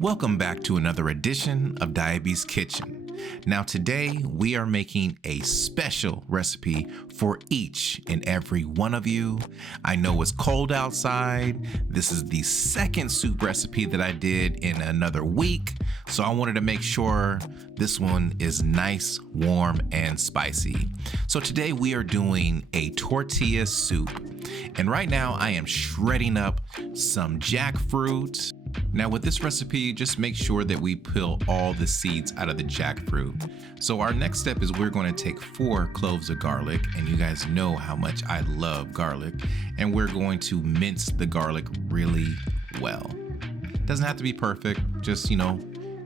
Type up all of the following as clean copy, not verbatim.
Welcome back to another edition of DiaBEAST Kitchen. Now today we are making a special recipe for each and every one of you. I know it's cold outside. This is the second soup recipe that I did in another week, so I wanted to make sure this one is nice, warm, and spicy. So today we are doing a tortilla soup, and right now I am shredding up some jackfruit. Now with this recipe, just make sure that we peel all the seeds out of the jackfruit. So our next step is we're going to take 4 cloves of garlic, and you guys know how much I love garlic, and we're going to mince the garlic really well. Doesn't have to be perfect, just,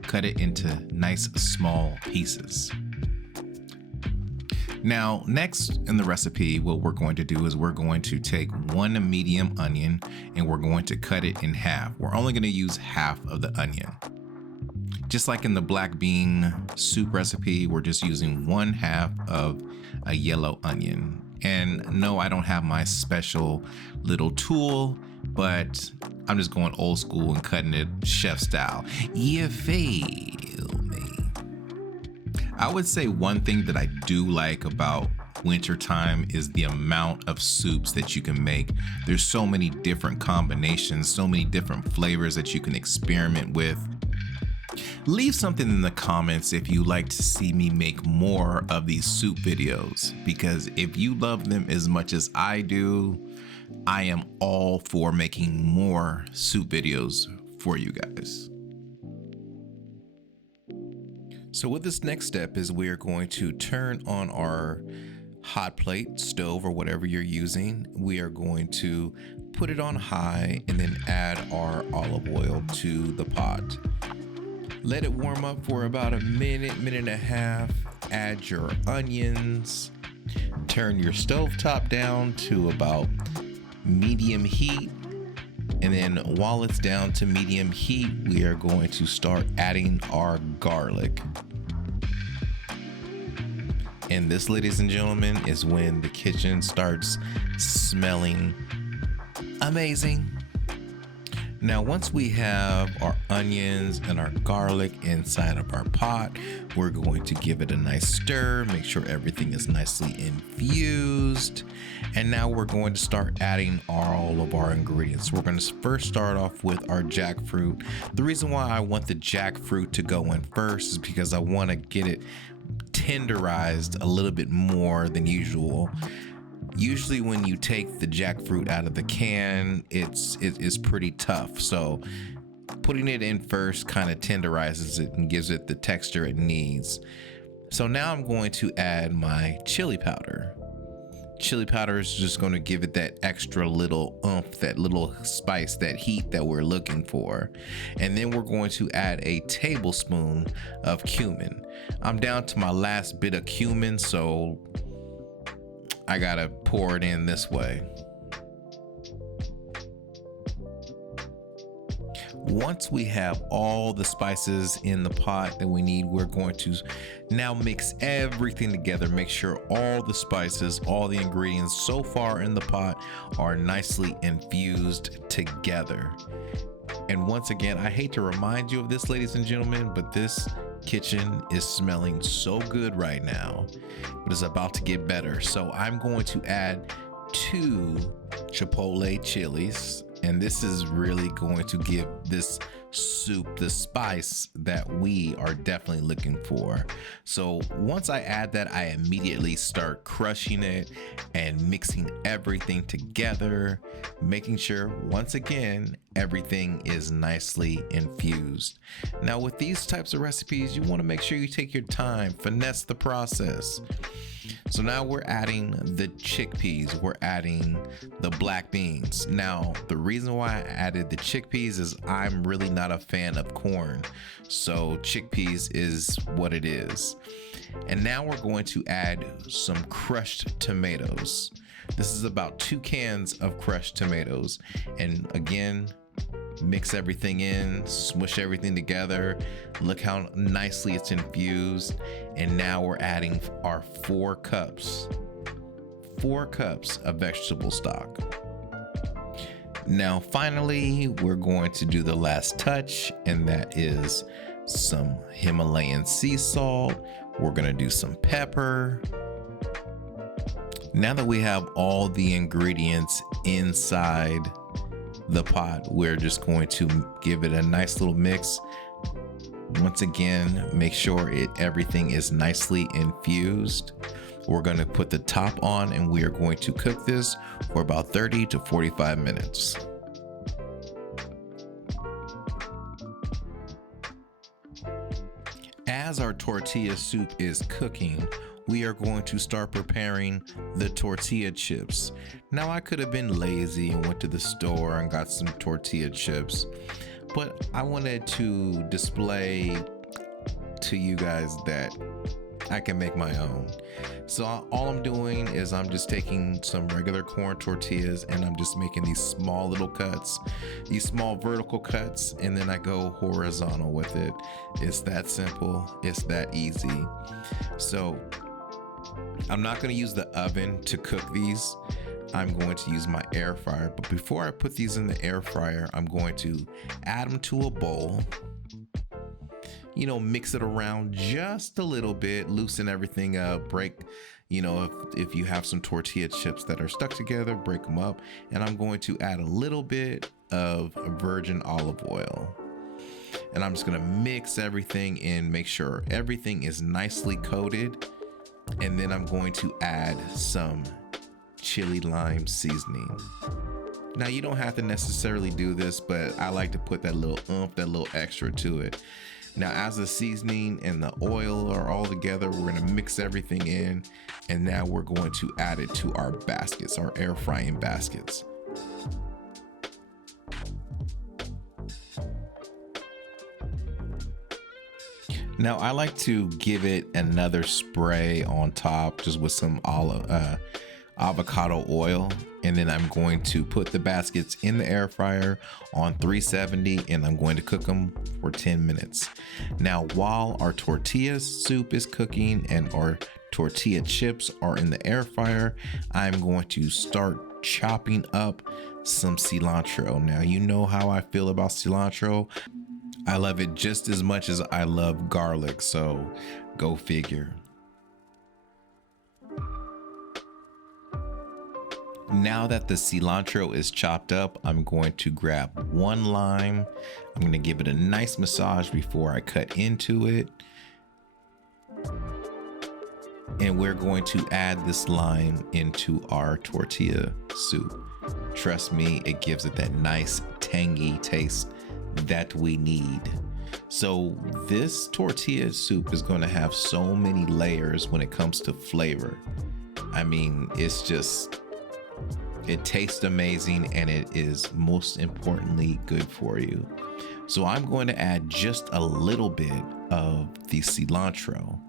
cut it into nice small pieces. Now, next in the recipe, what we're going to do is we're going to take 1 medium onion and we're going to cut it in half. We're only going to use half of the onion. Just like in the black bean soup recipe, we're just using 1/2 of a yellow onion. And no, I don't have my special little tool, but I'm just going old school and cutting it chef style. You feel me? I would say one thing that I do like about wintertime is the amount of soups that you can make. There's so many different combinations, so many different flavors that you can experiment with. Leave something in the comments if you like to see me make more of these soup videos, because if you love them as much as I do, I am all for making more soup videos for you guys. So with this next step is we're going to turn on our hot plate, stove, or whatever you're using. We are going to put it on high and then add our olive oil to the pot. Let it warm up for about a minute and a half. Add your onions. Turn your stovetop down to about medium heat. And then while it's down to medium heat, we are going to start adding our garlic. And this, ladies and gentlemen, is when the kitchen starts smelling amazing. Now, once we have our onions and our garlic inside of our pot, we're going to give it a nice stir, make sure everything is nicely infused. And now we're going to start adding all of our ingredients. We're going to first start off with our jackfruit. The reason why I want the jackfruit to go in first is because I want to get it tenderized a little bit more than usual. Usually when you take the jackfruit out of the can, it's pretty tough. So putting it in first kind of tenderizes it and gives it the texture it needs. So now I'm going to add my chili powder. Chili powder is just going to give it that extra little oomph, that little spice, that heat that we're looking for. And then we're going to add a tablespoon of cumin. I'm down to my last bit of cumin, so I gotta pour it in this way. Once we have all the spices in the pot that we need, we're going to now mix everything together. Make sure all the spices, all the ingredients so far in the pot are nicely infused together. And once again, I hate to remind you of this, ladies and gentlemen, but this kitchen is smelling so good right now, but it's about to get better. So I'm going to add 2 chipotle chilies, and this is really going to give this soup the spice that we are definitely looking for. So once I add that, I immediately start crushing it and mixing everything together, making sure, once again, everything is nicely infused. Now with these types of recipes, you want to make sure you take your time, finesse the process. So now we're adding the chickpeas, we're adding the black beans. Now, the reason why I added the chickpeas is I'm really not a fan of corn. So chickpeas is what it is. And now we're going to add some crushed tomatoes. This is about 2 cans of crushed tomatoes. And again, mix everything in, smush everything together. Look how nicely it's infused. And now we're adding our 4 cups of vegetable stock. Now, finally, we're going to do the last touch, and that is some Himalayan sea salt. We're going to do some pepper. Now that we have all the ingredients inside the pot, we're just going to give it a nice little mix. Once again, make sure everything is nicely infused. We're going to put the top on, and we are going to cook this for about 30 to 45 minutes. As our tortilla soup is cooking, we are going to start preparing the tortilla chips. Now, I could have been lazy and went to the store and got some tortilla chips, but I wanted to display to you guys that I can make my own. So all I'm doing is I'm just taking some regular corn tortillas and I'm just making these small little cuts, these small vertical cuts, and then I go horizontal with it. It's that simple, it's that easy. So I'm not going to use the oven to cook these. I'm going to use my air fryer, but before I put these in the air fryer, I'm going to add them to a bowl. You know, mix it around just a little bit, loosen everything up, break, you know, if you have some tortilla chips that are stuck together, break them up. And I'm going to add a little bit of virgin olive oil. And I'm just going to mix everything in, make sure everything is nicely coated. And then I'm going to add some chili lime seasoning. Now, you don't have to necessarily do this, but I like to put that little oomph, that little extra to it. Now, as the seasoning and the oil are all together, we're going to mix everything in, and now we're going to add it to our baskets, our air frying baskets. Now, I like to give it another spray on top just with some avocado oil, and then I'm going to put the baskets in the air fryer on 370, and I'm going to cook them for 10 minutes. Now, while our tortilla soup is cooking and our tortilla chips are in the air fryer, I'm going to start chopping up some cilantro. Now, you know how I feel about cilantro. I love it just as much as I love garlic, so go figure. Now that the cilantro is chopped up, I'm going to grab one lime. I'm going to give it a nice massage before I cut into it. And we're going to add this lime into our tortilla soup. Trust me, it gives it that nice tangy taste that we need. So this tortilla soup is going to have so many layers when it comes to flavor. I mean, it tastes amazing, and it is most importantly good for you. So I'm going to add just a little bit of the cilantro.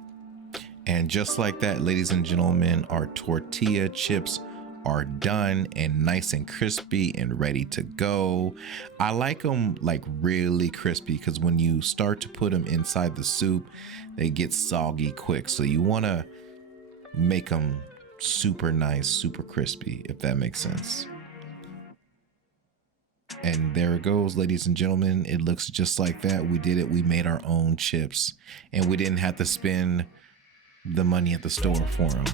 And just like that, ladies and gentlemen, our tortilla chips are done and nice and crispy and ready to go. I like them like really crispy because when you start to put them inside the soup, they get soggy quick. So you want to make them super nice, super crispy, if that makes sense. And there it goes, ladies and gentlemen. It looks just like that. We did it. We made our own chips, and we didn't have to spend the money at the store for them.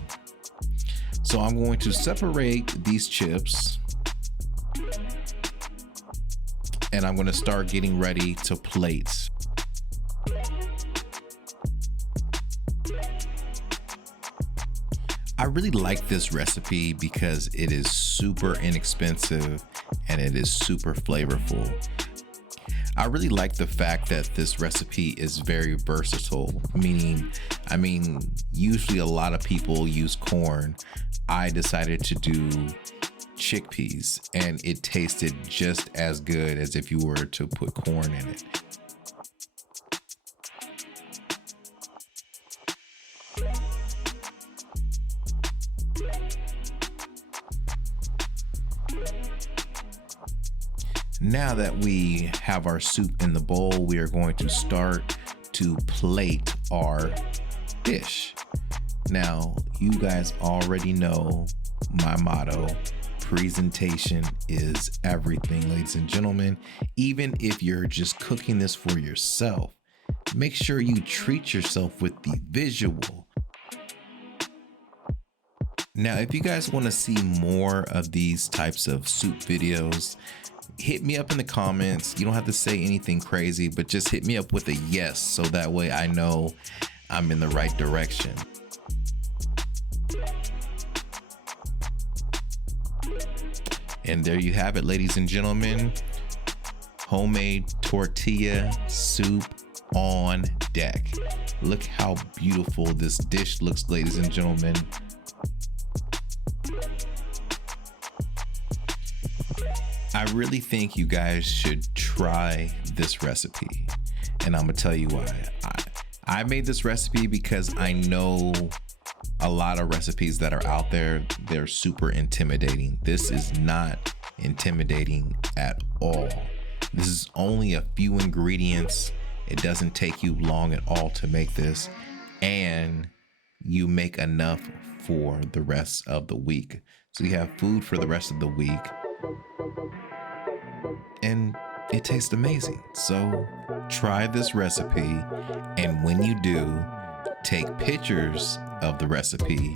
So I'm going to separate these chips, and I'm going to start getting ready to plate. I really like this recipe because it is super inexpensive and it is super flavorful. I really like the fact that this recipe is very versatile, meaning, usually a lot of people use corn. I decided to do chickpeas, and it tasted just as good as if you were to put corn in it. Now that we have our soup in the bowl, we are going to start to plate our dish. Now, you guys already know my motto, presentation is everything, ladies and gentlemen. Even if you're just cooking this for yourself, make sure you treat yourself with the visual. Now, if you guys want to see more of these types of soup videos, hit me up in the comments. You don't have to say anything crazy, but just hit me up with a yes, so that way I know I'm in the right direction. And there you have it, ladies and gentlemen. Homemade tortilla soup on deck. Look how beautiful this dish looks, ladies and gentlemen. I really think you guys should try this recipe, and I'm gonna tell you why. I made this recipe because I know a lot of recipes that are out there, they're super intimidating. This is not intimidating at all. This is only a few ingredients. It doesn't take you long at all to make this, and you make enough for the rest of the week. So you have food for the rest of the week, and it tastes amazing. So try this recipe, and when you do, take pictures of the recipe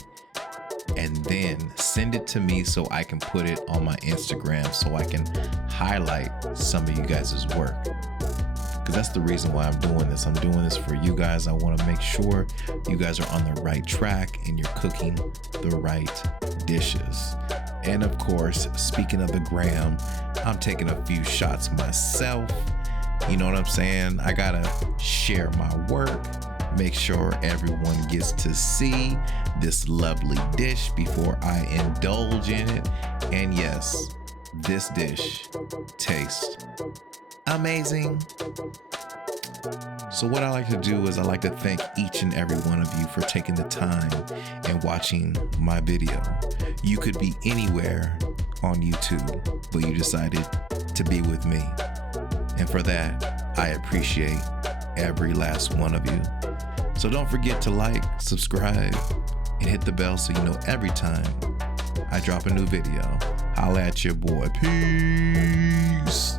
and then send it to me so I can put it on my Instagram, so I can highlight some of you guys' work. Because that's the reason why I'm doing this. I'm doing this for you guys. I want to make sure you guys are on the right track and you're cooking the right dishes. And of course, speaking of the gram, I'm taking a few shots myself. You know what I'm saying? I gotta share my work, make sure everyone gets to see this lovely dish before I indulge in it. And yes, this dish tastes amazing. So what I like to do is I like to thank each and every one of you for taking the time and watching my video. You could be anywhere on YouTube, but you decided to be with me. And for that, I appreciate every last one of you. So don't forget to like, subscribe, and hit the bell so you know every time I drop a new video. Holla at your boy. Peace.